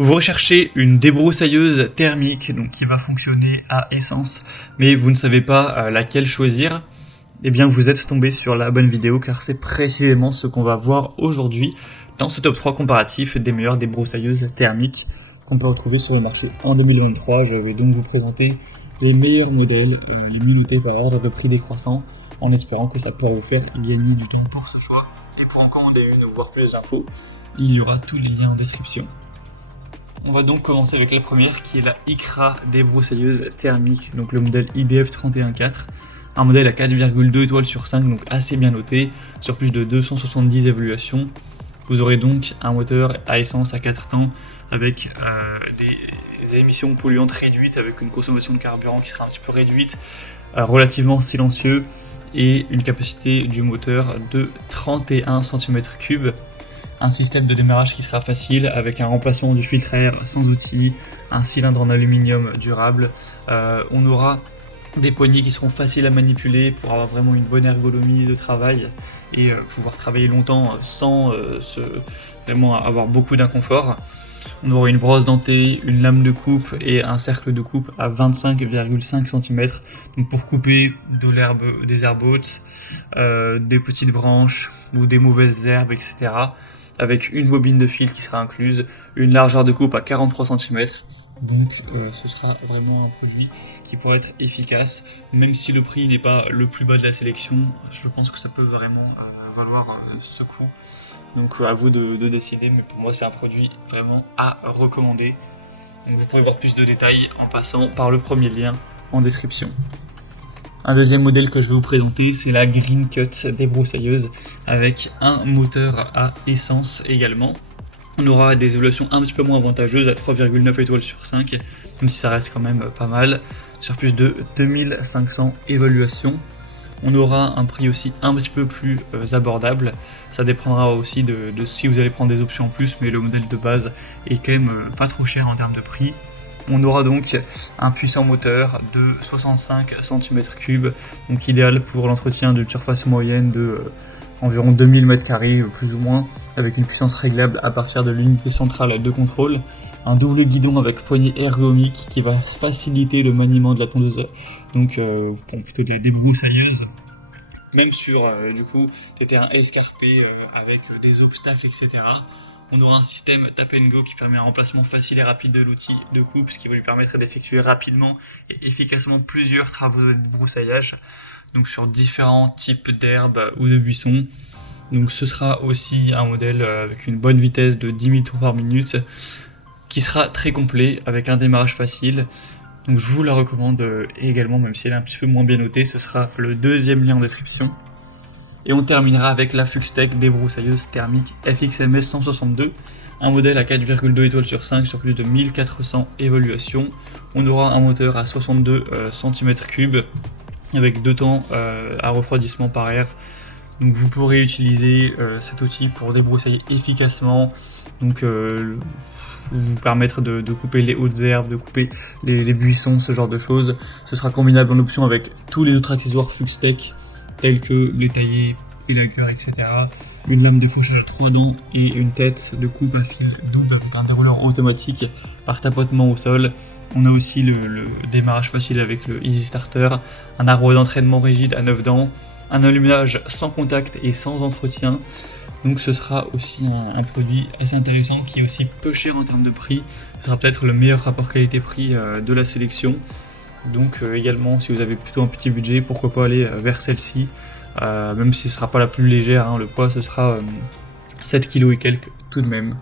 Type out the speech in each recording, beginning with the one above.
Vous recherchez une débroussailleuse thermique donc qui va fonctionner à essence, mais vous ne savez pas laquelle choisir. Eh bien vous êtes tombé sur la bonne vidéo car c'est précisément ce qu'on va voir aujourd'hui dans ce top 3 comparatif des meilleures débroussailleuses thermiques qu'on peut retrouver sur le marché en 2023. Je vais donc vous présenter les meilleurs modèles, les mieux notés par ordre de prix décroissant, en espérant que ça pourra vous faire gagner du temps pour ce choix. Et pour en commander une ou voir plus d'infos, il y aura tous les liens en description. On va donc commencer avec la première qui est la ICRA débroussailleuse thermique, donc le modèle IBF 314, un modèle à 4,2 étoiles sur 5, donc assez bien noté, sur plus de 270 évaluations. Vous aurez donc un moteur à essence à 4 temps avec des émissions polluantes réduites, avec une consommation de carburant qui sera un petit peu réduite, relativement silencieux, et une capacité du moteur de 31 cm3. Un système de démarrage qui sera facile avec un remplacement du filtre à air sans outil, un cylindre en aluminium durable. On aura des poignées qui seront faciles à manipuler pour avoir vraiment une bonne ergonomie de travail et pouvoir travailler longtemps sans vraiment avoir beaucoup d'inconfort. On aura une brosse dentée, une lame de coupe et un cercle de coupe à 25,5 cm, donc pour couper de l'herbe, des herbes hautes, des petites branches ou des mauvaises herbes, etc. Avec une bobine de fil qui sera incluse, une largeur de coupe à 43 cm. Donc ce sera vraiment un produit qui pourrait être efficace, même si le prix n'est pas le plus bas de la sélection. Je pense que ça peut vraiment valoir ce coup. Donc à vous de décider, mais pour moi c'est un produit vraiment à recommander. Donc, vous pouvez voir plus de détails en passant par le premier lien en description. Un deuxième modèle que je vais vous présenter, c'est la Green Cut débroussailleuse avec un moteur à essence également. On aura des évaluations un petit peu moins avantageuses à 3,9 étoiles sur 5, même si ça reste quand même pas mal, sur plus de 2500 évaluations. On aura un prix aussi un petit peu plus abordable. Ça dépendra aussi de si vous allez prendre des options en plus, mais le modèle de base est quand même pas trop cher en termes de prix. On aura donc un puissant moteur de 65 cm3, donc idéal pour l'entretien d'une surface moyenne de environ 2000 m², plus ou moins, avec une puissance réglable à partir de l'unité centrale de contrôle. Un double guidon avec poignée ergonomique qui va faciliter le maniement de la tondeuse, donc plutôt de la débroussailleuse. Même sur du coup des terrains escarpés avec des obstacles, etc. On aura un système tap and go qui permet un remplacement facile et rapide de l'outil de coupe, ce qui va lui permettre d'effectuer rapidement et efficacement plusieurs travaux de débroussaillage, donc sur différents types d'herbes ou de buissons. Donc ce sera aussi un modèle avec une bonne vitesse de 10 000 tours par minute, qui sera très complet avec un démarrage facile. Donc je vous la recommande également, même si elle est un petit peu moins bien notée. Ce sera le deuxième lien en description. Et on terminera avec la Fluxtech débroussailleuse thermique FXMS 162, un modèle à 4,2 étoiles sur 5 sur plus de 1400 évaluations. On aura un moteur à 62 cm3 avec 2 temps à refroidissement par air. Donc vous pourrez utiliser cet outil pour débroussailler efficacement, donc vous permettre de couper les hautes herbes, de couper les buissons, ce genre de choses. Ce sera combinable en option avec tous les autres accessoires Fluxtech, tels que les taillés, élagueurs, etc. Une lame de fauchage à 3 dents et une tête de coupe à fil double avec un dérouleur automatique par tapotement au sol. On a aussi le démarrage facile avec le Easy Starter, un arbre d'entraînement rigide à 9 dents, un allumage sans contact et sans entretien. Donc ce sera aussi un produit assez intéressant qui est aussi peu cher en termes de prix. Ce sera peut-être le meilleur rapport qualité-prix de la sélection. Donc également, si vous avez plutôt un petit budget, pourquoi pas aller vers celle-ci, même si ce ne sera pas la plus légère, hein, le poids ce sera 7 kg et quelques tout de même.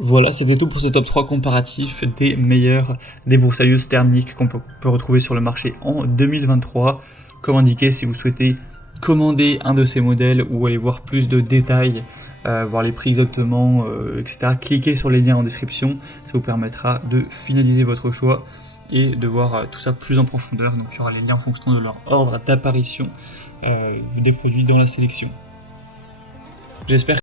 Voilà, c'était tout pour ce top 3 comparatif des meilleures débroussailleuses thermiques qu'on peut retrouver sur le marché en 2023. Comme indiqué, si vous souhaitez commander un de ces modèles ou aller voir plus de détails, voir les prix exactement, etc., cliquez sur les liens en description, ça vous permettra de finaliser votre choix et de voir tout ça plus en profondeur. Donc il y aura les liens en fonction de leur ordre d'apparition des produits dans la sélection. J'espère